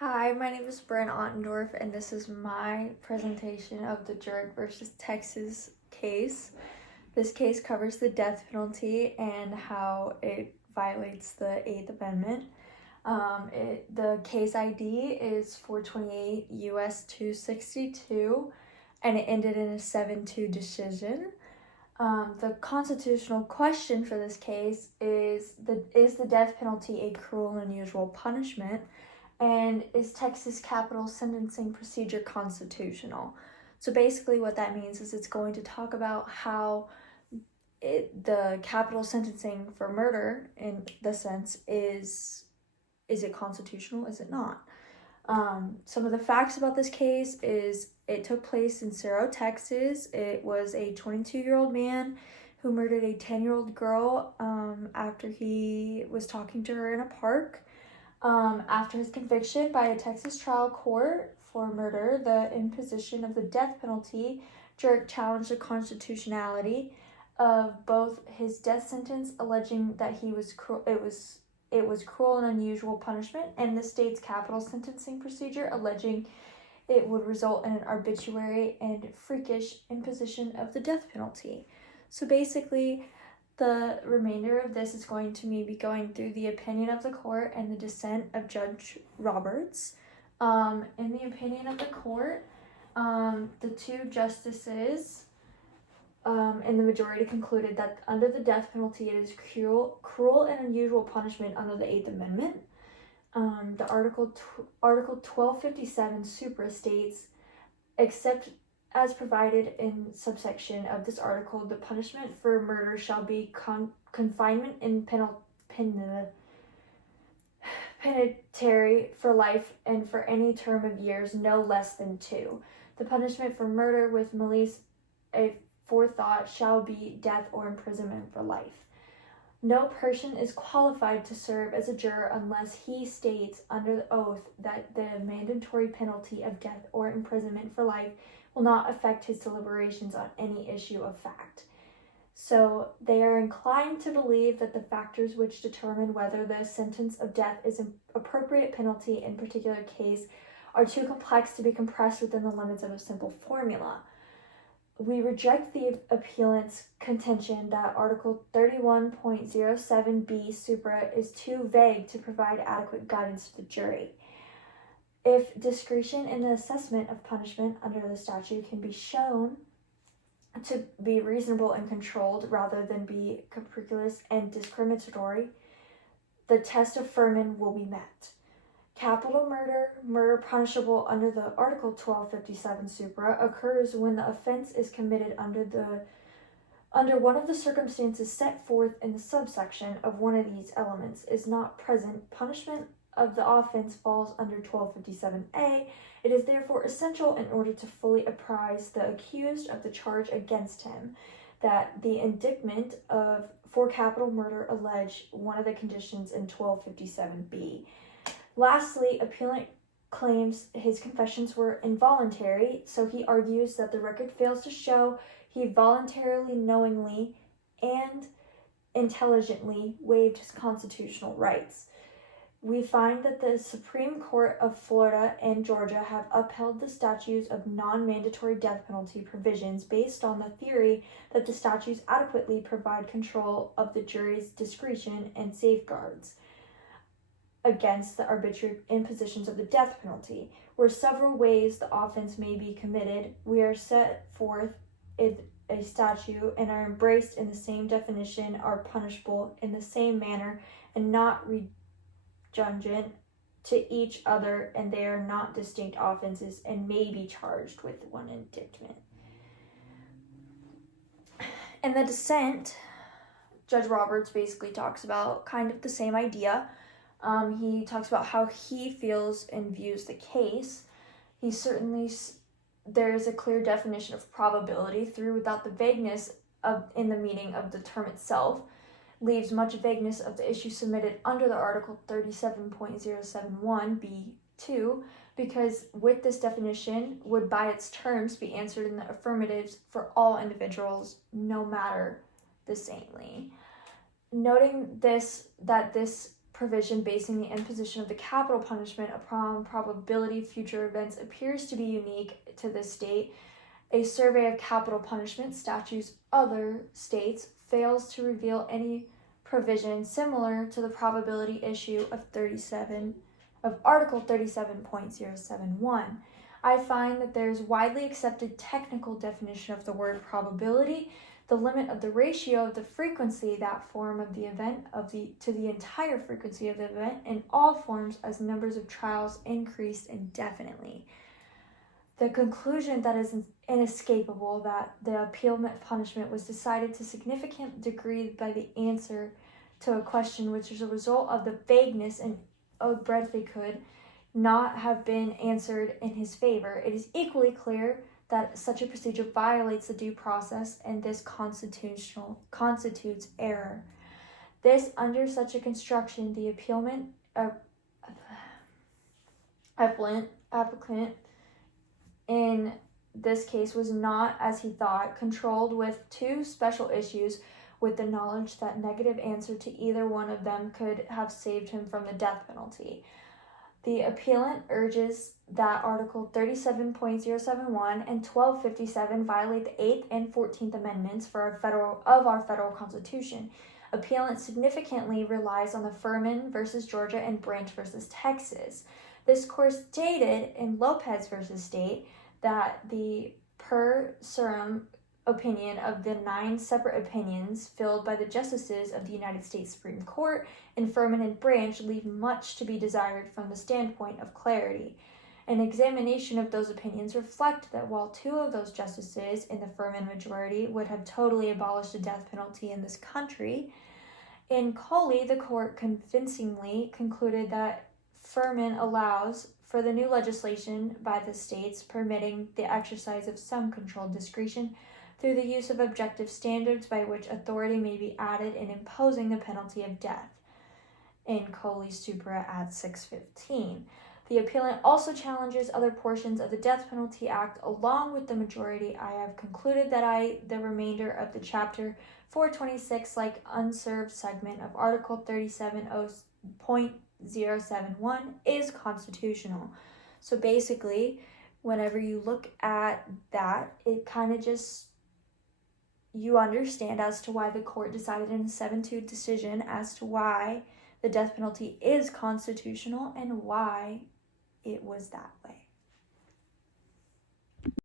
Hi, my name is Brent Ottendorf, and this is my presentation of the Jurek versus Texas case. This case covers the death penalty and how it violates the Eighth Amendment. The case ID is 428 US 262, and it ended in a 7-2 decision. The constitutional question for this case is the death penalty a cruel and unusual punishment? And is Texas capital sentencing procedure constitutional? So basically what that means is it's going to talk about how the capital sentencing for murder, in the sense, is it constitutional, is it not? Some of the facts about this case is it took place in Cerro, Texas. It was a 22-year-old man who murdered a 10-year-old girl after he was talking to her in a park. After his conviction by a Texas trial court for murder, the imposition of the death penalty, Jurek challenged the constitutionality of both his death sentence, alleging that it was cruel and unusual punishment, and the state's capital sentencing procedure, alleging it would result in an arbitrary and freakish imposition of the death penalty. So basically, the remainder of this is going to be going through the opinion of the court and the dissent of Judge Roberts. In the opinion of the court, the two justices in the majority concluded that under the death penalty, it is cruel and unusual punishment under the Eighth Amendment. The Article 1257 supra states, except as provided in subsection of this article, the punishment for murder shall be confinement in penitentiary for life and for any term of years no less than 2. The punishment for murder with malice aforethought shall be death or imprisonment for life. No person is qualified to serve as a juror unless he states under the oath that the mandatory penalty of death or imprisonment for life will not affect his deliberations on any issue of fact. So they are inclined to believe that the factors which determine whether the sentence of death is an appropriate penalty in a particular case are too complex to be compressed within the limits of a simple formula. We reject the appellant's contention that Article 31.07b supra is too vague to provide adequate guidance to the jury. If discretion in the assessment of punishment under the statute can be shown to be reasonable and controlled rather than be capricious and discriminatory, the test of Furman will be met. Capital murder punishable under the Article 1257 supra, occurs when the offense is committed under one of the circumstances set forth in the subsection of one of these elements is not present. Punishment of the offense falls under 1257A. It is therefore essential, in order to fully apprise the accused of the charge against him, that the indictment for capital murder allege one of the conditions in 1257B. Lastly, appellant claims his confessions were involuntary, so he argues that the record fails to show he voluntarily, knowingly, and intelligently waived his constitutional rights. We find that the Supreme Court of Florida and Georgia have upheld the statutes of non-mandatory death penalty provisions based on the theory that the statutes adequately provide control of the jury's discretion and safeguards against the arbitrary impositions of the death penalty. Where several ways the offense may be committed, we are set forth in a statute and are embraced in the same definition, are punishable in the same manner and not redundant to each other, and they are not distinct offenses and may be charged with one indictment. In the dissent, Judge Roberts basically talks about kind of the same idea. He talks about how he feels and views the case. There is a clear definition of probability through without the vagueness in the meaning of the term itself, leaves much vagueness of the issue submitted under the Article 37.071b2, because with this definition would by its terms be answered in the affirmatives for all individuals, no matter the samely. Noting that this provision basing the imposition of the capital punishment upon probability of future events appears to be unique to this state. A survey of capital punishment statutes other states fails to reveal any provision similar to the probability issue of Article 37.071. I find that there is widely accepted technical definition of the word probability, the limit of the ratio of the frequency that form of the event to the entire frequency of the event in all forms as numbers of trials increase indefinitely. The conclusion that is inescapable that the appealment punishment was decided to significant degree by the answer to a question which is a result of the vagueness and Bradley could not have been answered in his favor. It is equally clear that such a procedure violates the due process and this constitutes error. This, under such a construction, the appealment applicant in this case was not, as he thought, controlled with two special issues with the knowledge that negative answer to either one of them could have saved him from the death penalty. The appellant urges that Article 37.071 and 1257 violate the 8th and 14th Amendments of our federal Constitution. Appellant significantly relies on the Furman v. Georgia and Branch v. Texas. This court stated in Lopez v. State that the per suram opinion of the 9 separate opinions filled by the justices of the United States Supreme Court in Furman and Branch leave much to be desired from the standpoint of clarity. An examination of those opinions reflect that while 2 of those justices in the Furman majority would have totally abolished the death penalty in this country, in Coley the court convincingly concluded that Furman allows for the new legislation by the states permitting the exercise of some controlled discretion through the use of objective standards by which authority may be added in imposing the penalty of death. In Coley Supra at 615. The appellant also challenges other portions of the Death Penalty Act along with the majority. I have concluded that the remainder of the Chapter 426 like unserved segment of Article 37.071 is constitutional. So basically, whenever you look at that, it kind of just, you understand as to why the court decided in a 7-2 decision as to why the death penalty is constitutional and why it was that way.